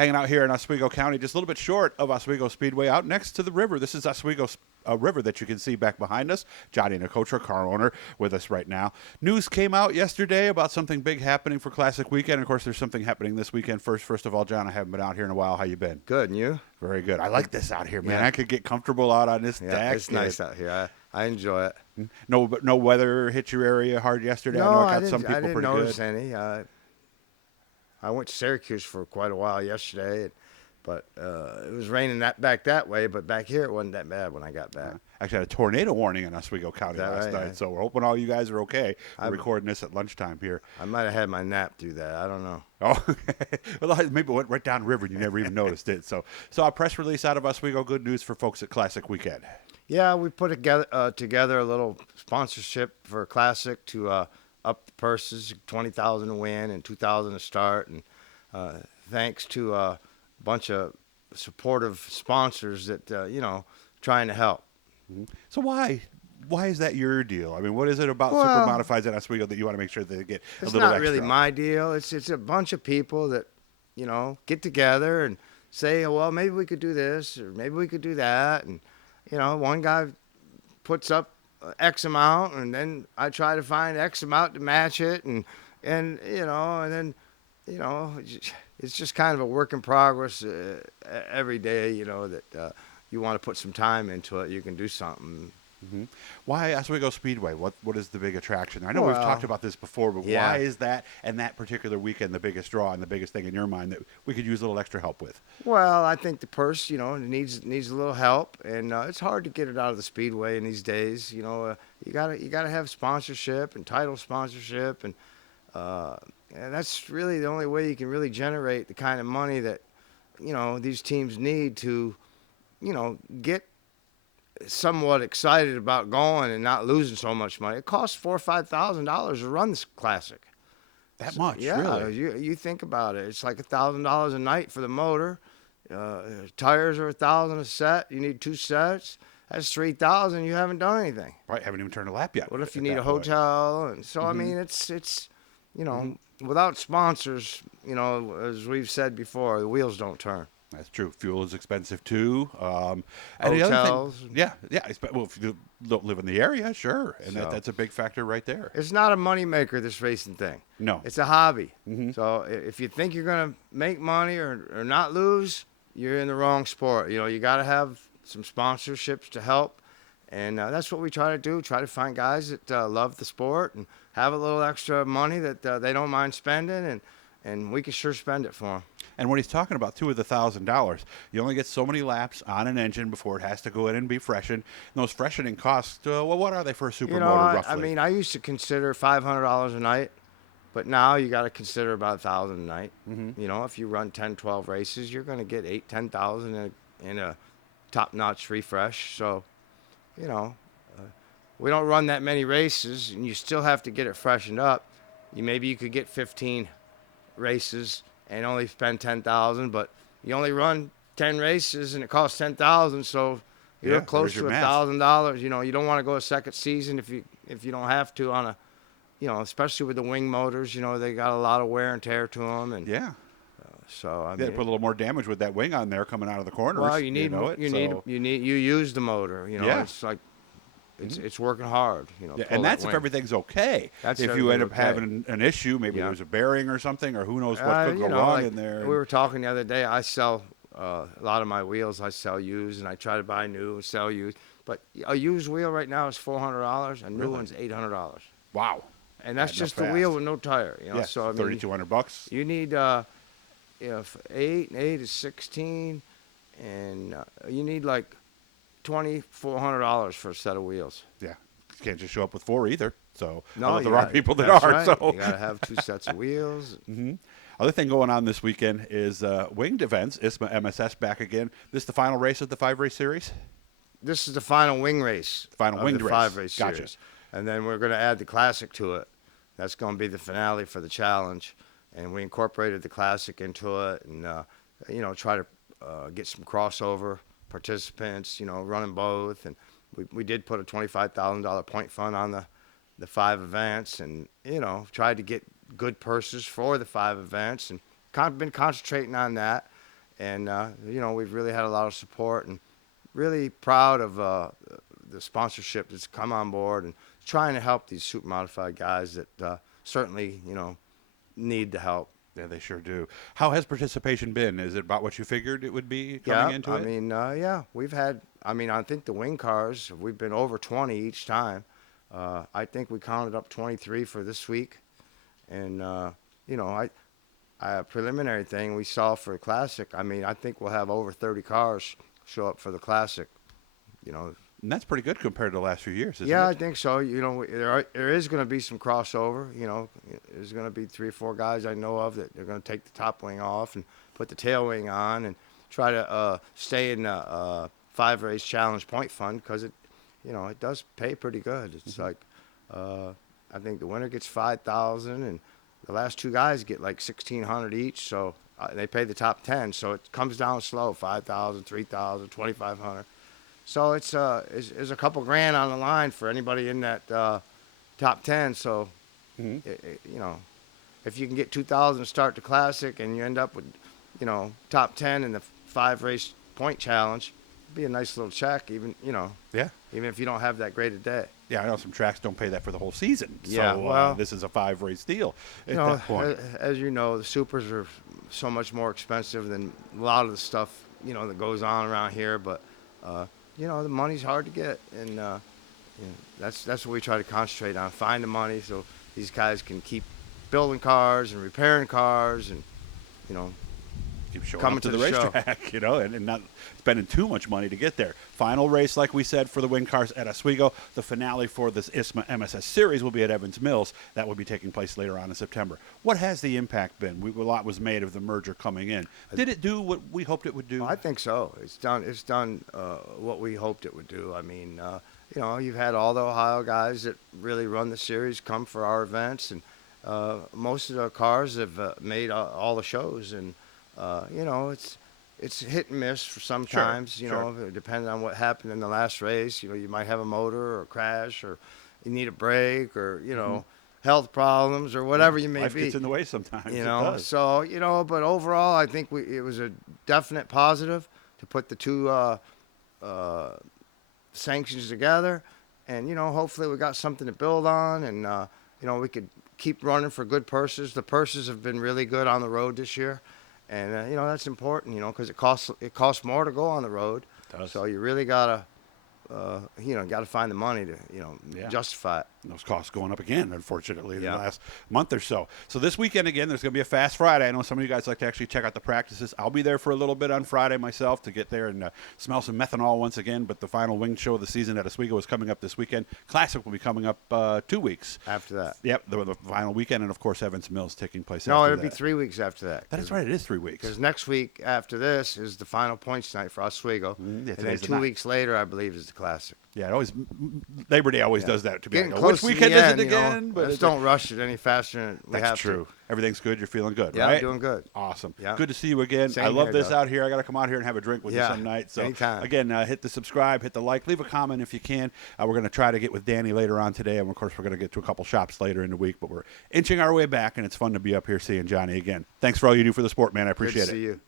hanging out here in Oswego County, just a little bit short of Oswego Speedway, out next to the river. This is Oswego River that you can see back behind us. Johnny Nicotra, car owner, with us right now. News came out yesterday about something big happening for Classic Weekend. Of course, there's something happening this weekend. First of all, John, I haven't been out here in a while. How you been? Good, and you? Very good. I like this out here, man. Yeah. I could get comfortable out on this deck. It's nice out here. I enjoy it. No weather hit your area hard yesterday. No, I know it I got didn't, some people I didn't pretty notice good. any. I went to Syracuse for quite a while yesterday, but it was raining back that way. But back here, it wasn't that bad when I got back. Actually, had a tornado warning in Oswego County last right? night, so we're hoping all you guys are okay. We're recording this at lunchtime here. I might have had my nap through that. I don't know. Oh, well, maybe it went right down the river and you never even noticed it. So a press release out of Oswego. Good news for folks at Classic Weekend. Yeah, we put together a little sponsorship for Classic to up the purses, $20,000 to win and $2,000 to start, and thanks to a bunch of supportive sponsors that trying to help. So why is that your deal? I mean, what is it about Super Modifieds at Oswego that you want to make sure they get a little extra? It's not really my deal. It's a bunch of people that get together and say, well, maybe we could do this or maybe we could do that, and one guy puts up X amount, and then I try to find X amount to match it, and then it's just kind of a work in progress every day. That you want to put some time into it, you can do something. Mm-hmm. Why Oswego Speedway? What is the big attraction? I know we've talked about this before, but why is that and that particular weekend the biggest draw and the biggest thing in your mind that we could use a little extra help with? Well, I think the purse, needs a little help, and it's hard to get it out of the speedway in these days. You gotta have sponsorship and title sponsorship, and that's really the only way you can really generate the kind of money that these teams need to get somewhat excited about going and not losing so much money. It costs $4,000 or $5,000 to run this Classic. That much, yeah, really? You think about it. It's like $1,000 a night for the motor. Tires are $1,000 a set. You need 2 sets. That's $3,000. You haven't done anything. Right, haven't even turned a lap yet. What if you need a hotel? And so I mean, it's without sponsors, as we've said before, the wheels don't turn. That's true. Fuel is expensive too. Hotels. Yeah. Well, if you don't live in the area, sure, and that's a big factor right there. It's not a money maker, this racing thing. No, it's a hobby. Mm-hmm. So if you think you're gonna make money or not lose, you're in the wrong sport. You got to have some sponsorships to help, and that's what we try to do. Try to find guys that love the sport and have a little extra money that they don't mind spending, and we can sure spend it for them. And what he's talking about, too, with the $1,000, you only get so many laps on an engine before it has to go in and be freshened. And those freshening costs, what are they for a supermotor, roughly? I mean, I used to consider $500 a night, but now you got to consider about $1,000 a night. Mm-hmm. If you run 10, 12 races, you're going to get $8,000, $10,000 in a top-notch refresh. So, we don't run that many races, and you still have to get it freshened up. Maybe you could get 15 races and only spend $10,000, but you only run 10 races and it costs $10,000, so you're close to $1,000. You don't want to go a second season if you don't have to on a, especially with the wing motors. They got a lot of wear and tear to them, and so I mean, they put a little more damage with that wing on there coming out of the corners. Well, you use the motor. It's like. It's working hard, and that's if everything's okay. If you end up having an issue, maybe there's a bearing or something, or who knows what could go wrong in there. We were talking the other day. I sell a lot of my wheels. I sell used, and I try to buy new and sell used. But a used wheel right now is $400. A new one's $800. Wow! And that's just the wheel with no tire. So I mean, $3,200. You need 8 is 16, and you need like $2,400 for a set of wheels. Yeah, you can't just show up with 4 either. So there are people that are. Right. So you got to have 2 sets of wheels. Mm-hmm. Other thing going on this weekend is winged events. ISMA MSS back again. This is the final race of the 5-race series. This is the final wing race. Final winged race. 5-race series. And then we're going to add the Classic to it. That's going to be the finale for the challenge. And we incorporated the Classic into it, and try to get some crossover participants, running both, and we did put a $25,000 point fund on the 5 events, and tried to get good purses for the 5 events, and been concentrating on that. And we've really had a lot of support, and really proud of the sponsorship that's come on board and trying to help these super modified guys that certainly need the help. Yeah, they sure do. How has participation been? Is it about what you figured it would be coming into it? We've had. I think the wing cars, we've been over 20 each time. I think we counted up 23 for this week, and a preliminary thing we saw for the Classic. I think we'll have over 30 cars show up for the Classic. And that's pretty good compared to the last few years, isn't it? Yeah, I think so. There is going to be some crossover. There's going to be 3 or 4 guys I know of that they're going to take the top wing off and put the tail wing on and try to stay in the 5-race challenge point fund, because it does pay pretty good. It's like I think the winner gets $5,000 and the last 2 guys get like $1,600 each. So they pay the top 10. So it comes down slow: $5,000, $3,000, $2,500. So it's a couple grand on the line for anybody in that top 10. So, if you can get 2,000 to start the Classic and you end up with, top 10 in the 5-race point challenge, it'd be a nice little check, even if you don't have that great a day. Yeah, I know some tracks don't pay that for the whole season. Yeah, so well, this is a 5-race deal at that point. As you know, the supers are so much more expensive than a lot of the stuff, that goes on around here. But, the money's hard to get, and that's what we try to concentrate on: find the money so these guys can keep building cars and repairing cars, and keep showing coming up to to the the show. racetrack, and not spending too much money to get there. Final race, like we said, for the wing cars at Oswego. The finale for this ISMA MSS Series will be at Evans Mills. That will be taking place later on in September. What has the impact been? A lot was made of the merger coming in. Did it do what we hoped it would do? I think so. It's done what we hoped it would do. You've had all the Ohio guys that really run the series come for our events, and most of the cars have made all the shows, and it's hit and miss for sometimes. Sure. Depending on what happened in the last race. You might have a motor or a crash, or you need a brake, or health problems, or whatever you may Life be. gets in the way sometimes. It does. So but overall, I think it was a definite positive to put the 2 sanctions together, and hopefully we got something to build on, and we could keep running for good purses. The purses have been really good on the road this year. And that's important, because it costs more to go on the road. It does. So you really gotta find the money to justify it. Those costs going up again, unfortunately, in the Yeah. last month or so. So this weekend, again, there's going to be a Fast Friday. I know some of you guys like to actually check out the practices. I'll be there for a little bit on Friday myself to get there and smell some methanol once again. But the final wing show of the season at Oswego is coming up this weekend. Classic will be coming up 2 weeks. After that. Yep, the final weekend, and, of course, Evans Mills taking place No, after it'll be 3 weeks after that. That is right. It is 3 weeks. Because next week after this is the final points night for Oswego. Yeah, and then today's the 2 night. weeks later, I believe, is the Classic. Yeah, it always Labor Day always does that to me. Getting I go, close which to the weekend is end, it again? Let's don't rush it any faster than we have That's true. Everything's good. You're feeling good, Yeah, right? I'm doing good. Awesome. Yeah. Good to see you again. Same I love here, this Doug. out here. I got to come out here and have a drink with you some night. So anytime. Again, hit the subscribe, hit the like, leave a comment if you can. We're going to try to get with Danny later on today, and of course we're going to get to a couple shops later in the week. But we're inching our way back, and it's fun to be up here seeing Johnny again. Thanks for all you do for the sport, man. I appreciate Good to it. see you.